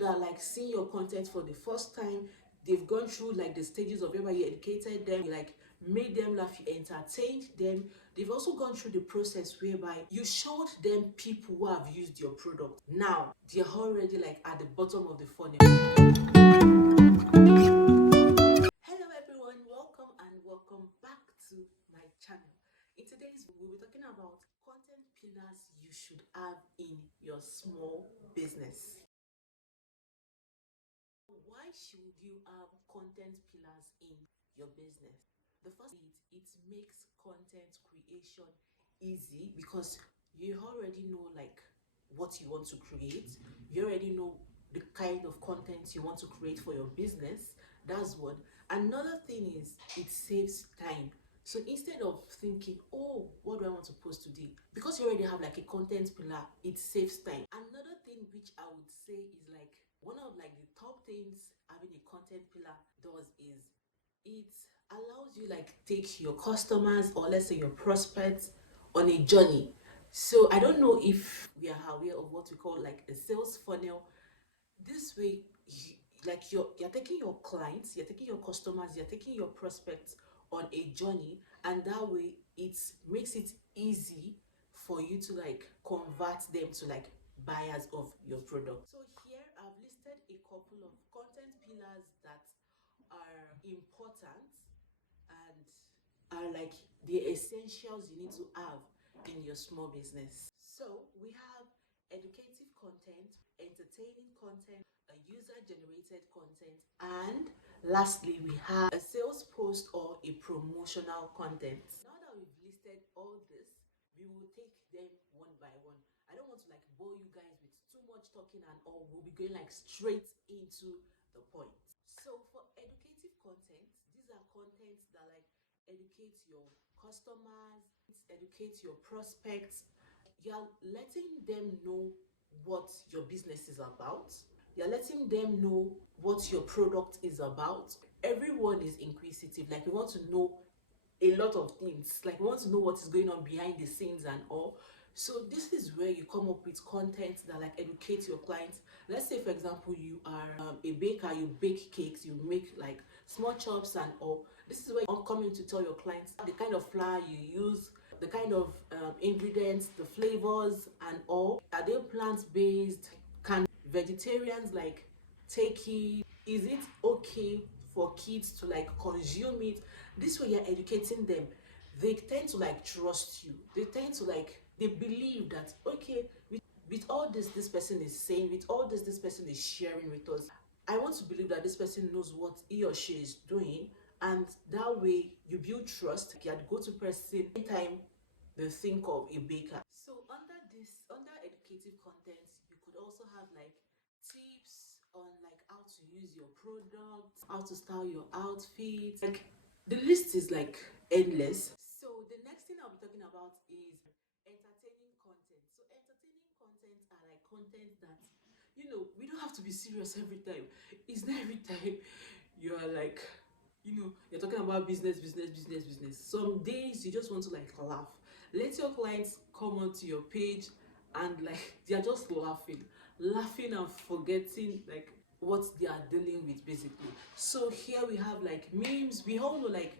that are like seeing your content for the first time. They've gone through like the stages of whereby you educated them, you like made them laugh, you entertained them. They've also gone through the process whereby you showed them people who have used your product. Now they're already like at the bottom of the funnel. Hello everyone, welcome and welcome back to my channel. In today's we'll be talking about content pillars you should have in your small business. Why should you have content pillars in your business? The first is it makes content creation easy because you already know like what you want to create. You already know the kind of content you want to create for your business. That's one. Another thing is it saves time. So instead of thinking, oh, what do I want to post today? Because you already have like a content pillar, it saves time. Another thing which I would say is like one of like the top things having a content pillar does is it allows you like take your customers or let's say your prospects on a journey. So I don't know if we are aware of what we call like a sales funnel. This way like you're taking your clients, you're taking your customers, you're taking your prospects on a journey, and that way it makes it easy for you to like convert them to like buyers of your product. So here I've listed a couple of content pillars that are important and are like the essentials you need to have in your small business. So we have educative content, entertaining content, a user-generated content, and lastly, we have a sales post or a promotional content. Now that we've listed all this, we will take them one by one. I don't want to like bore you guys with too much talking and all. We'll be going like straight into the point. So for educative content, these are contents that like educate your customers, educate your prospects. You're letting them know what your business is about. You're letting them know what your product is about. Everyone is inquisitive. Like we want to know a lot of things. Like we want to know what is going on behind the scenes and all. So this is where you come up with content that like educate your clients. Let's say for example you are a baker, you bake cakes, you make like small chops and all. This is where you're coming to tell your clients the kind of flour you use, the kind of ingredients, the flavors and all. Are they plant-based? Can vegetarians like take it? Is it okay for kids to like consume it? This way you're educating them. They tend to like trust you. They tend to like they believe that okay, with all this person is saying, with all this person is sharing with us, I want to believe that this person knows what he or she is doing, and that way you build trust. You're the go-to person anytime they think of a baker. So under educative content, you could also have like tips on like how to use your products, how to style your outfits. Like the list is like endless. So the next thing I'll be talking about is entertaining content. So entertaining content are like content that we don't have to be serious every time. It's not every time you are like you're talking about business. Some days you just want to like laugh. Let your clients come onto your page and like they are just laughing and forgetting like what they are dealing with basically. So here we have like memes. We all know like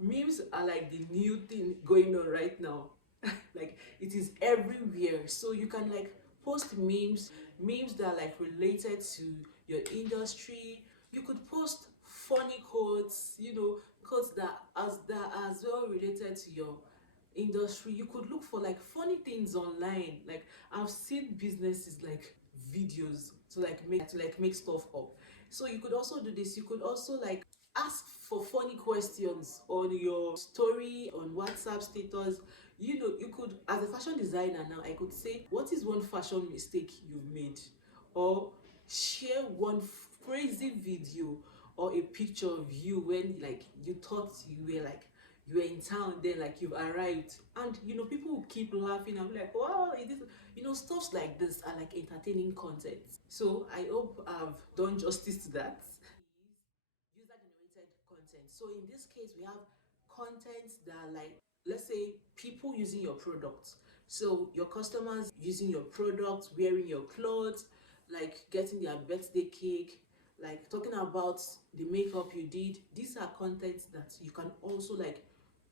memes are like the new thing going on right now. Like it is everywhere. So you can like post memes that are like related to your industry. You could post funny quotes, quotes that as well related to your industry. You could look for like funny things online. Like I've seen businesses like videos to like make stuff up. So you could also do this. You could also like ask for funny questions on your story on WhatsApp status. You could, as a fashion designer now, I could say, what is one fashion mistake you've made? Or share one crazy video or a picture of you when like you thought you were in town, then like you've arrived, and people will keep laughing. I'm like, wow, it is, stuffs like this are like entertaining content. So I hope I've done justice to that. User generated content. So in this case, we have content that are like, let's say, people using your product. So your customers using your product, wearing your clothes, like getting their birthday cake, like talking about the makeup you did. These are contents that you can also like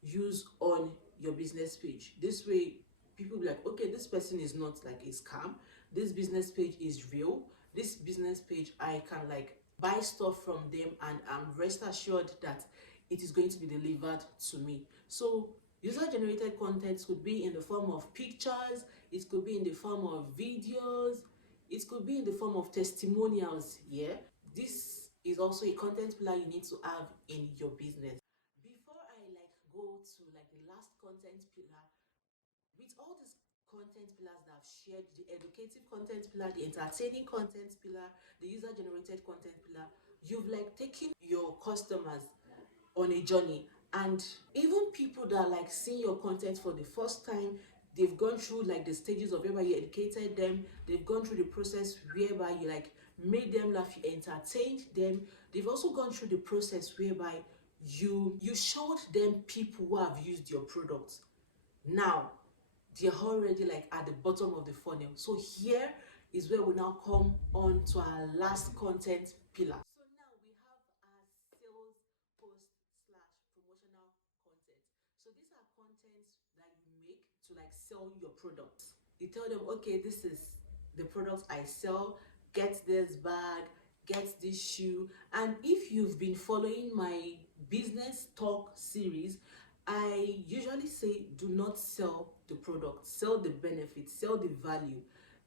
use on your business page. This way people be like, okay, this person is not like a scam, this business page is real, this business page I can like buy stuff from them and I'm rest assured that it is going to be delivered to me. So user generated content could be in the form of pictures, it could be in the form of videos, it could be in the form of testimonials. Yeah, this is also a content pillar you need to have in your business. Before I like go to like the last content pillar, with all these content pillars that I've shared, the educative content pillar, the entertaining content pillar, the user generated content pillar, you've like taken your customers on a journey. And even people that like seeing your content for the first time, they've gone through like the stages of whereby you educated them, they've gone through the process whereby you like made them laugh, you entertained them, they've also gone through the process whereby you showed them people who have used your products. Now they're already like at the bottom of the funnel. So here is where we now come on to our last content pillar. So now we have our sales post slash promotional content. So these are contents that you make to like sell your products. You tell them, okay, this is the products I sell, get this bag, get this shoe. And if you've been following my business talk series, I usually say do not sell the product, sell the benefit, sell the value.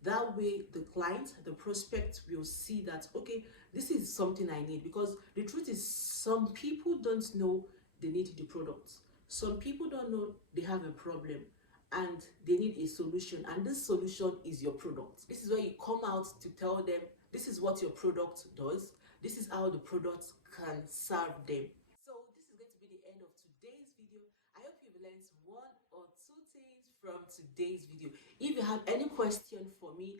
That way the client, the prospect will see that, okay, this is something I need. Because the truth is, some people don't know they need the product, some people don't know they have a problem and they need a solution, and this solution is your product. This is where you come out to tell them this is what your product does, this is how the product can serve them. So this is going to be the end of today's video. I hope you've learned one or two things from today's video. If you have any question for me,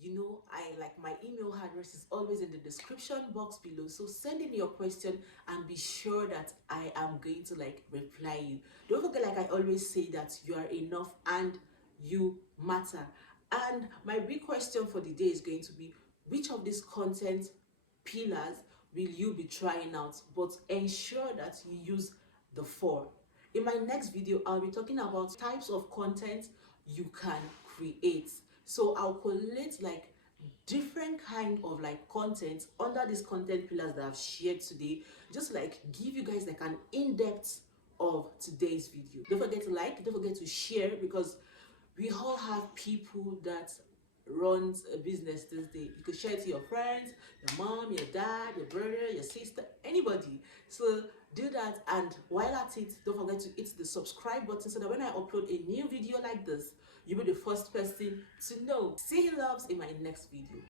you know I like my email address is always in the description box below, so send in your question and be sure that I am going to like reply you. Don't forget, like I always say, that you are enough and you matter. And my big question for the day is going to be, which of these content pillars will you be trying out? But ensure that you use the 4. In my next video, I'll be talking about types of content you can create. So I'll collate like different kind of like content under these content pillars that I've shared today, just like give you guys like an in-depth of today's video. Don't forget to like, don't forget to share, because we all have people that runs a business this day. You could share it to your friends, your mom, your dad, your brother, your sister, anybody. So do that, and while at it, don't forget to hit the subscribe button so that when I upload a new video like this, you'll be the first person to know. See you loves in my next video.